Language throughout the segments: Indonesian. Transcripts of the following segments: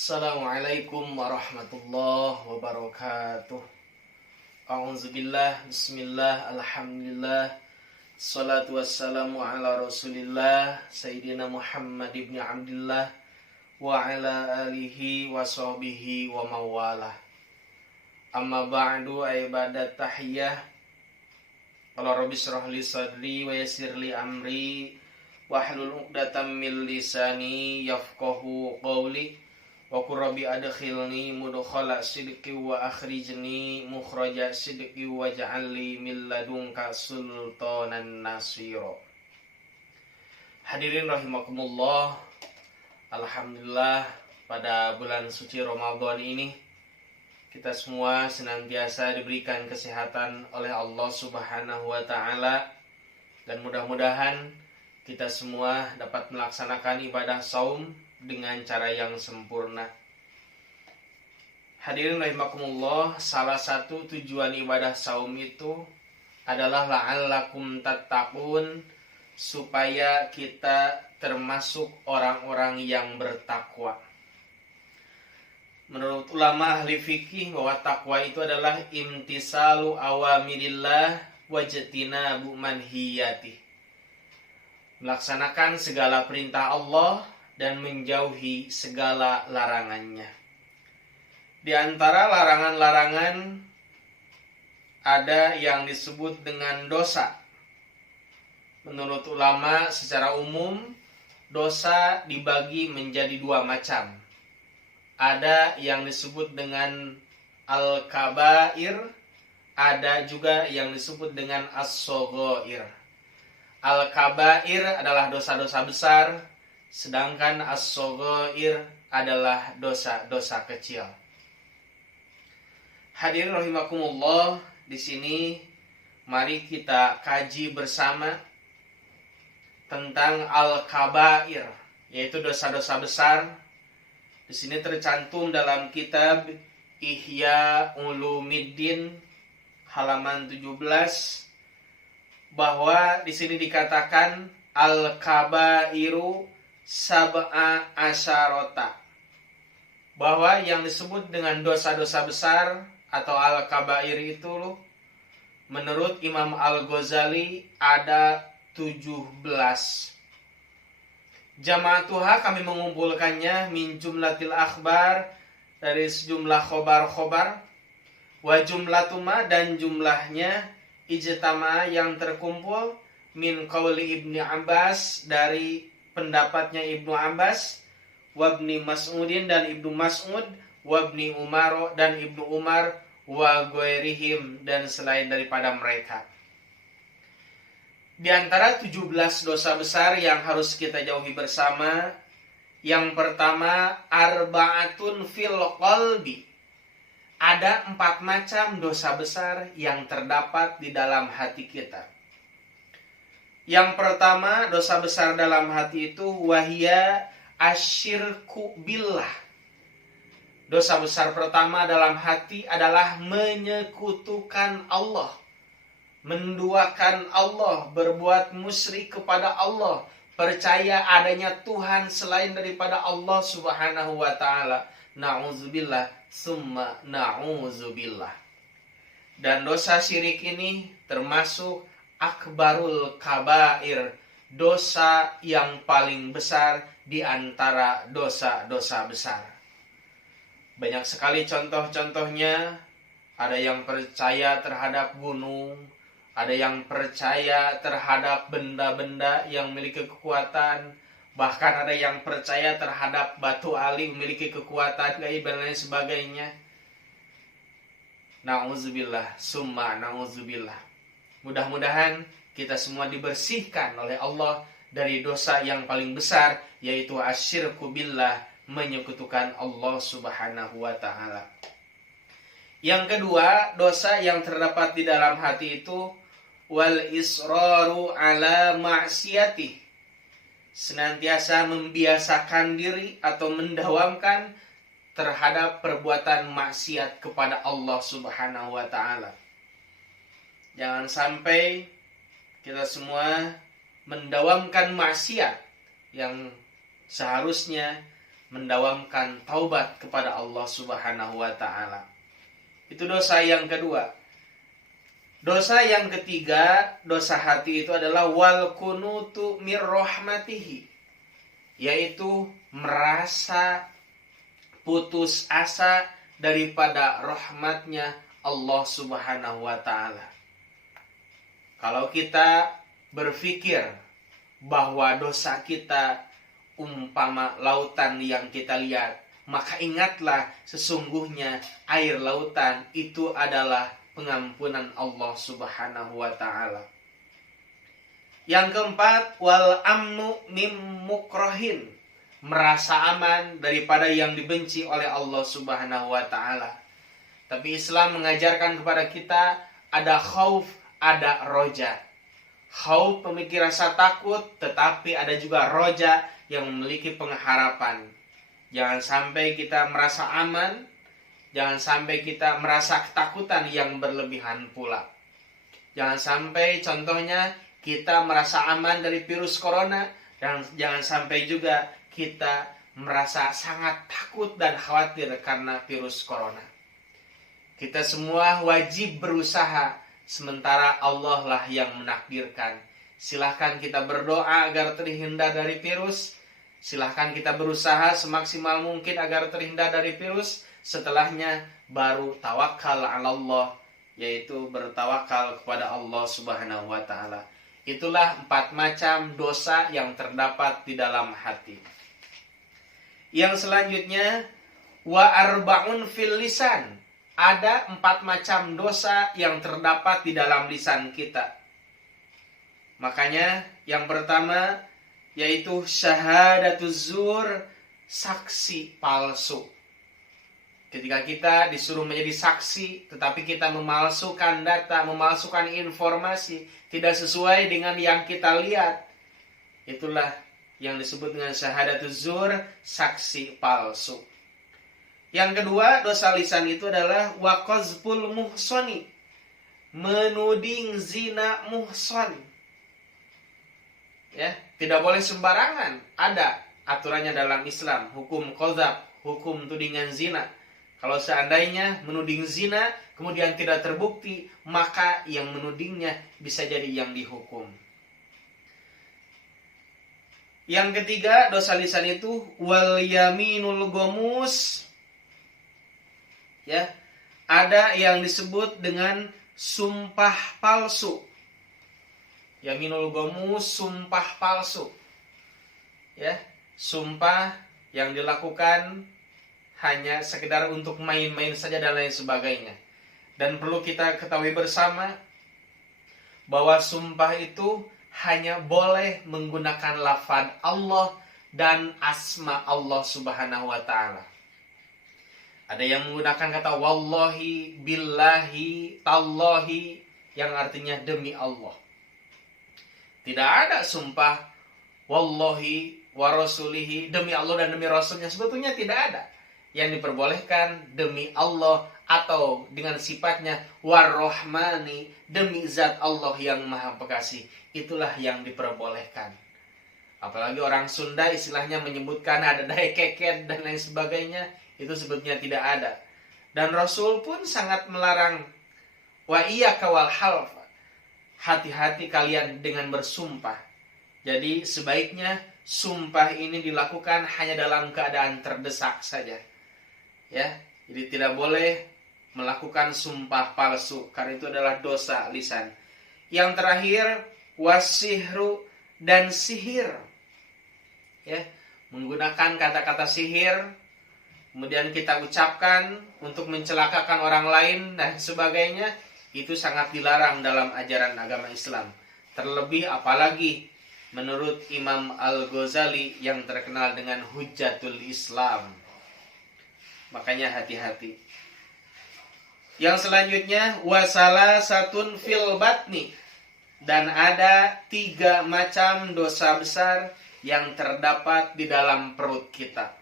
Assalamualaikum warahmatullahi wabarakatuh. A'udzubillah, bismillah, alhamdulillah. Salatu wassalamu ala rasulillah Sayyidina Muhammad ibn Abdillah wa ala alihi wa sahbihi wa mawalah. Amma ba'du, ibadat tahiyah. Qala rabbi shrah li sadri wa yassir li amri wahlul 'uqdatam min lisani yafqahu qawli. Wa qur rabbi adkhilni mudkhala sidqi wa akhrijni mukhraja sidqi waj'alni min ladunka sultanan nasira. Hadirin rahimakumullah, alhamdulillah pada bulan suci Ramadan ini kita semua senantiasa diberikan kesehatan oleh Allah Subhanahu wa taala, dan mudah-mudahan kita semua dapat melaksanakan ibadah saum dengan cara yang sempurna. Hadirin rahimakumullah, salah satu tujuan ibadah saum itu adalah la'allakum tattaqun, supaya kita termasuk orang-orang yang bertakwa. Menurut ulama ahli fikih bahwa takwa itu adalah imtisalu awamirillah wajtinabu manhiyatih, melaksanakan segala perintah Allah dan menjauhi segala larangannya. Di antara larangan-larangan ada yang disebut dengan dosa. Menurut ulama secara umum, dosa dibagi menjadi dua macam. Ada yang disebut dengan al-kabair, ada juga yang disebut dengan as-shaghair. Al-kabair adalah dosa-dosa besar, sedangkan as-shaghair adalah dosa-dosa kecil. Hadirin rahimakumullah, di sini mari kita kaji bersama tentang al-kabair, yaitu dosa-dosa besar. Di sini tercantum dalam kitab Ihya Ulumiddin halaman 17 bahwa di sini dikatakan al-kabairu sab'a asyarota, bahwa yang disebut dengan dosa-dosa besar atau al-kabair itu menurut Imam Al-Ghazali ada 17. Jama'atuha, kami mengumpulkannya min jumlatil akhbar, dari sejumlah khobar-khobar, wa jumlatuma, dan jumlahnya ijtama yang terkumpul, min qauli Ibnu Abbas, dari pendapatnya Ibnu Abbas, wabni Mas'udin, dan Ibnu Mas'ud, wabni Umar, dan Ibnu Umar, wa ghairihim, dan selain daripada mereka. Di antara 17 dosa besar yang harus kita jauhi bersama, yang pertama arba'atun fil qalbi. Ada 4 macam dosa besar yang terdapat di dalam hati kita. Yang pertama, dosa besar dalam hati itu wahia asyirku billah. Dosa besar pertama dalam hati adalah menyekutukan Allah, menduakan Allah, berbuat musyrik kepada Allah, percaya adanya Tuhan selain daripada Allah Subhanahu wa taala. Na'udzubillah, summa na'udzubillah. Dan dosa syirik ini termasuk akbarul kabair, dosa yang paling besar di antara dosa-dosa besar. Banyak sekali contoh-contohnya. Ada yang percaya terhadap gunung, ada yang percaya terhadap benda-benda yang memiliki kekuatan, bahkan ada yang percaya terhadap batu ali memiliki kekuatan gaib dan lain sebagainya. Na'udzubillah, summa na'udzubillah. Mudah-mudahan kita semua dibersihkan oleh Allah dari dosa yang paling besar, yaitu asyirku billah, menyekutukan Allah Subhanahu wa ta'ala. Yang kedua, dosa yang terdapat di dalam hati itu wal israru ala ma'siyati, senantiasa membiasakan diri atau mendawamkan terhadap perbuatan maksiat kepada Allah Subhanahu wa ta'ala. Jangan sampai kita semua mendawamkan maksiat yang seharusnya mendawamkan taubat kepada Allah Subhanahu wa taala. Itu dosa yang kedua. Dosa yang ketiga, dosa hati itu adalah wal kunutu mir rahmatihi, yaitu merasa putus asa daripada rahmatnya Allah Subhanahu wa taala. Kalau kita berpikir bahwa dosa kita umpama lautan yang kita lihat, maka ingatlah sesungguhnya air lautan itu adalah pengampunan Allah Subhanahu wa taala. Yang keempat, wal amnu mim mukrohin, merasa aman daripada yang dibenci oleh Allah Subhanahu wa taala. Tapi Islam mengajarkan kepada kita ada khauf, ada roja. Khauf memiliki rasa takut, tetapi ada juga roja yang memiliki pengharapan. Jangan sampai kita merasa aman, jangan sampai kita merasa ketakutan yang berlebihan pula. Jangan sampai contohnya kita merasa aman dari virus corona, dan jangan sampai juga kita merasa sangat takut dan khawatir karena virus corona. Kita semua wajib berusaha, sementara Allah lah yang menakdirkan. Silahkan kita berdoa agar terhindar dari virus. Silahkan kita berusaha semaksimal mungkin agar terhindar dari virus. Setelahnya baru tawakal ala Allah, yaitu bertawakal kepada Allah Subhanahu wa taala. Itulah 4 macam dosa yang terdapat di dalam hati. Yang selanjutnya, wa arba'un fil lisan. Ada 4 macam dosa yang terdapat di dalam lisan kita. Makanya yang pertama yaitu syahadatuz zur, saksi palsu. Ketika kita disuruh menjadi saksi, tetapi kita memalsukan data, memalsukan informasi, tidak sesuai dengan yang kita lihat, itulah yang disebut dengan syahadatuz zur, saksi palsu. Yang kedua, dosa lisan itu adalah waqazful muhsoni, menuding zina muhson. Ya, tidak boleh sembarangan. Ada aturannya dalam Islam, hukum qadzaf, hukum tudingan zina. Kalau seandainya menuding zina kemudian tidak terbukti, maka yang menudingnya bisa jadi yang dihukum. Yang ketiga, dosa lisan itu wal yaminul gomus. Ya, ada yang disebut dengan sumpah palsu. Yaminul gomus, sumpah palsu. Ya, sumpah yang dilakukan hanya sekedar untuk main-main saja dan lain sebagainya. Dan perlu kita ketahui bersama bahwa sumpah itu hanya boleh menggunakan lafaz Allah dan asma Allah Subhanahu wa taala. Ada yang menggunakan kata wallahi, billahi, tallahi, yang artinya demi Allah. Tidak ada sumpah wallahi wa rasulihi, demi Allah dan demi Rasulnya. Sebetulnya tidak ada. Yang diperbolehkan demi Allah atau dengan sifatnya war-rahmani, demi zat Allah yang maha pengasih. Itulah yang diperbolehkan. Apalagi orang Sunda istilahnya menyebutkan ada daya keket dan lain sebagainya. Itu sebetulnya tidak ada. Dan Rasul pun sangat melarang wa iyyaka wal half. Hati-hati kalian dengan bersumpah. Jadi sebaiknya sumpah ini dilakukan hanya dalam keadaan terdesak saja. Ya, jadi tidak boleh melakukan sumpah palsu karena itu adalah dosa lisan. Yang terakhir wasihru dan sihir. Ya, menggunakan kata-kata sihir kemudian kita ucapkan untuk mencelakakan orang lain dan sebagainya, itu sangat dilarang dalam ajaran agama Islam. Terlebih apalagi menurut Imam Al-Ghazali yang terkenal dengan Hujjatul Islam. Makanya hati-hati. Yang selanjutnya wasala satun fil batni. Dan ada 3 macam dosa besar yang terdapat di dalam perut kita.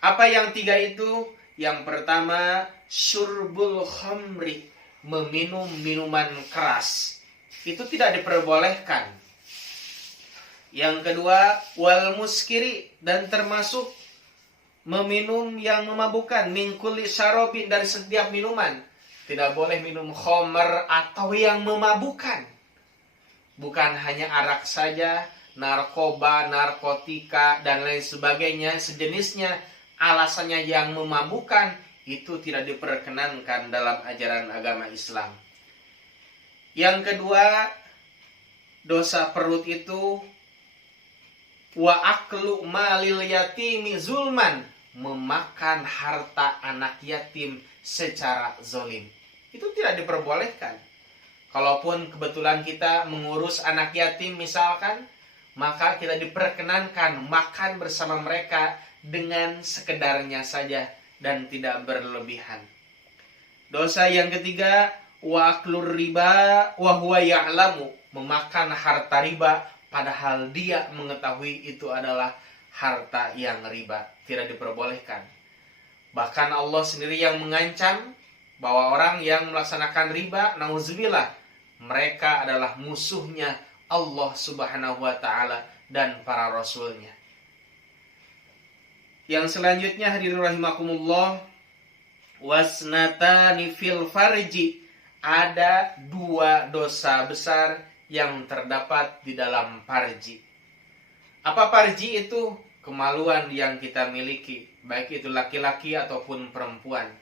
Apa yang 3 itu? Yang pertama, syurbul khamri, meminum minuman keras. Itu tidak diperbolehkan. Yang kedua, wal muskiri, dan termasuk meminum yang memabukkan, min kulli syarabin, dari setiap minuman. Tidak boleh minum khamr atau yang memabukkan. Bukan hanya arak saja, narkoba, narkotika, dan lain sebagainya, sejenisnya, alasannya yang memabukkan, itu tidak diperkenankan dalam ajaran agama Islam. Yang kedua, dosa perut itu wa aklu malil yatimi zulman, memakan harta anak yatim secara zolim. Itu tidak diperbolehkan. Kalaupun kebetulan kita mengurus anak yatim misalkan, maka kita diperkenankan makan bersama mereka dengan sekedarnya saja dan tidak berlebihan. Dosa yang ketiga, wa aklur riba wa huwa ya'lamu, memakan harta riba padahal dia mengetahui itu adalah harta yang riba. Tidak diperbolehkan. Bahkan Allah sendiri yang mengancam bahwa orang yang melaksanakan riba, nauzubillah, mereka adalah musuhnya Allah Subhanahu wa ta'ala dan para rasulnya. Yang selanjutnya, hadirin rahimakumullah, wasnatani fil farji, ada dua dosa besar yang terdapat di dalam farji. Apa farji itu? Kemaluan yang kita miliki, baik itu laki-laki ataupun perempuan.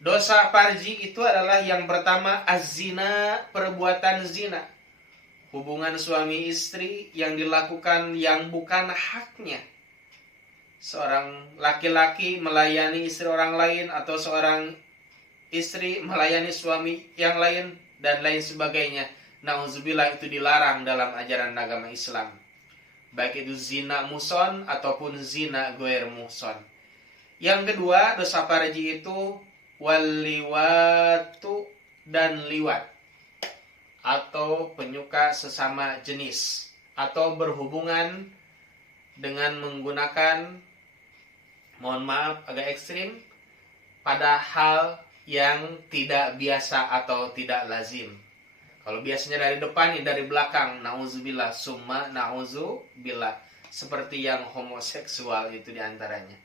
Dosa farji itu adalah yang pertama az-zina, perbuatan zina. Hubungan suami istri yang dilakukan yang bukan haknya. Seorang laki-laki melayani istri orang lain, atau seorang istri melayani suami yang lain, dan lain sebagainya. Nauzubillah, itu dilarang dalam ajaran agama Islam. Baik itu zina muson ataupun zina goer muson. Yang kedua, dosa farji itu waliwatu, dan liwat, atau penyuka sesama jenis, atau berhubungan dengan menggunakan, mohon maaf agak ekstrim, pada hal yang tidak biasa atau tidak lazim. Kalau biasanya dari depan, ya dari belakang, nauzubillah, summa nauzubillah, seperti yang homoseksual itu diantaranya.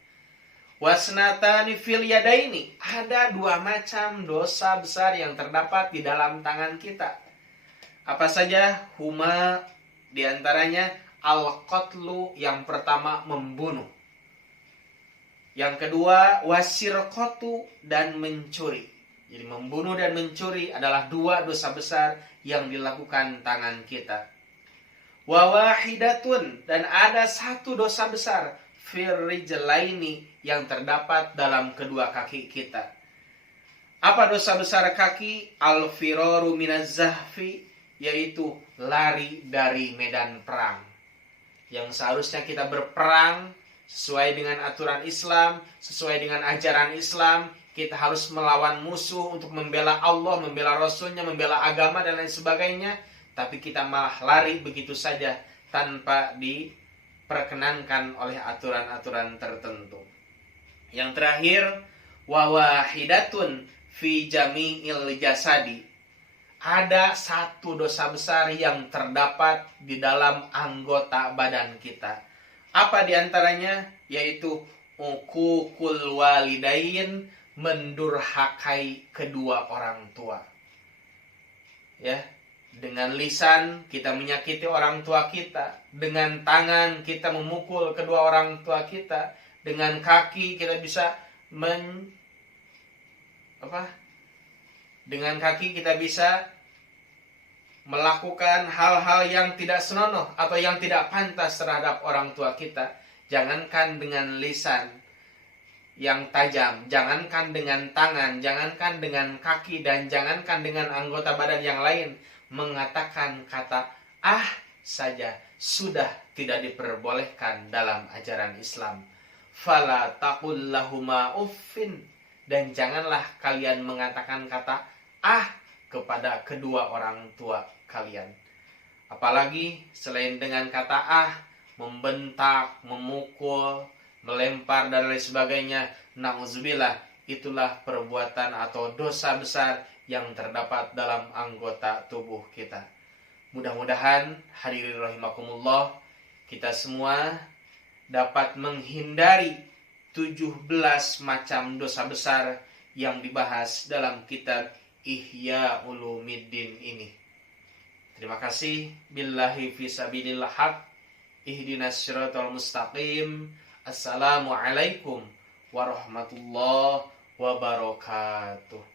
Wasnatani fil yadaini, ada dua macam dosa besar yang terdapat di dalam tangan kita. Apa saja? Huma, diantaranya al-qatlu, yang pertama membunuh. Yang kedua wasirqatu, dan mencuri. Jadi membunuh dan mencuri adalah dua dosa besar yang dilakukan tangan kita. Wa wahidatun, dan ada satu dosa besar fil rijlaini, yang terdapat dalam kedua kaki kita. Apa dosa besar kaki? Al-firaru minaz zahfi, yaitu lari dari medan perang. Yang seharusnya kita berperang sesuai dengan aturan Islam, sesuai dengan ajaran Islam, kita harus melawan musuh untuk membela Allah, membela Rasulnya, membela agama dan lain sebagainya. Tapi kita malah lari begitu saja tanpa diperkenankan oleh aturan-aturan tertentu. Yang terakhir, wawahidatun fi jami'il jasadi, ada satu dosa besar yang terdapat di dalam anggota badan kita. Apa diantaranya? Yaitu uququl walidain, mendurhakai kedua orang tua. Ya, dengan lisan kita menyakiti orang tua kita, dengan tangan kita memukul kedua orang tua kita, dengan kaki kita bisa dengan kaki kita bisa melakukan hal-hal yang tidak senonoh atau yang tidak pantas terhadap orang tua kita. Jangankan dengan lisan yang tajam, jangankan dengan tangan, jangankan dengan kaki, dan jangankan dengan anggota badan yang lain, mengatakan kata ah saja sudah tidak diperbolehkan dalam ajaran Islam. Fala taqul lahuma uffin, dan janganlah kalian mengatakan kata ah kepada kedua orang tua kalian. Apalagi selain dengan kata ah, membentak, memukul, melempar dan lain sebagainya. Nauzubillah, itulah perbuatan atau dosa besar yang terdapat dalam anggota tubuh kita. Mudah-mudahan hadirin rahimakumullah, kita semua dapat menghindari 17 macam dosa besar yang dibahas dalam kitab Ihya Ulumiddin ini. Terima kasih. Billahi fisabilillah haq. Ihdinas siratal mustaqim. Assalamualaikum warahmatullahi wabarakatuh.